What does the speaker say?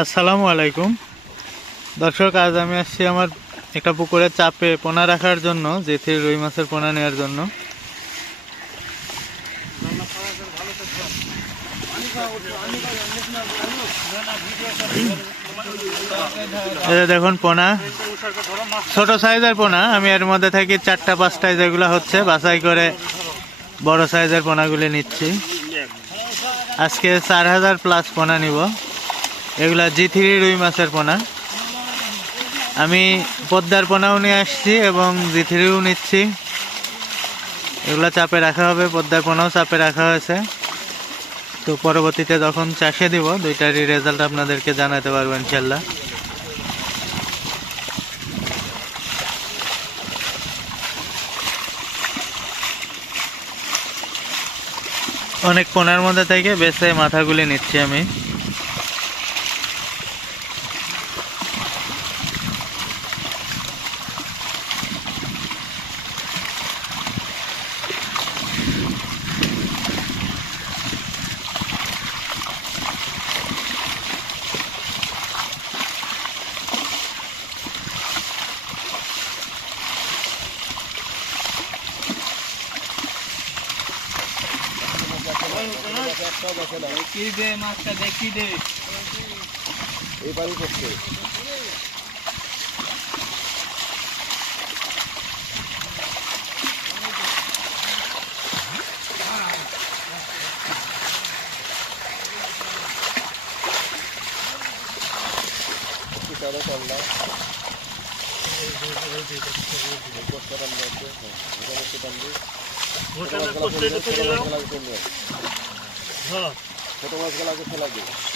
আসসালামু আলাইকুম। দর্শক, আজ আমি আসছি আমার একটা পুকুরে চাপে পোনা রাখার জন্য যেটি রুই মাছের পোনা নেওয়ার জন্য। দেখুন পোনা, ছোট সাইজের পোনা, আমি এর মধ্যে থাকি চারটা পাঁচটায় যেগুলো হচ্ছে, বাছাই করে বড় সাইজের পোনাগুলি নিচ্ছি। আজকে চার হাজার প্লাস পোনা নিব। এগুলা জি থ্রি রুই মাছের পোনা। আমি পদ্মার পোনাও নিয়ে আসছি এবং জি থ্রিও নিচ্ছি। এগুলা চাপে রাখা হবে, পদ্মার পোনাও চাপে রাখা হয়েছে। তো পরবর্তীতে যখন চাষে দিব দুইটারই রেজাল্ট আপনাদেরকে জানাতে পারব ইনশাল্লাহ অনেক পোনার মধ্যে থেকে বেছে মাথাগুলি নিচ্ছি আমি। কি দে মাছটা দেখি দে এইবারই করছে সাড়ে কল্লা ছোট মাছগুলো আগে ফেলা দিই।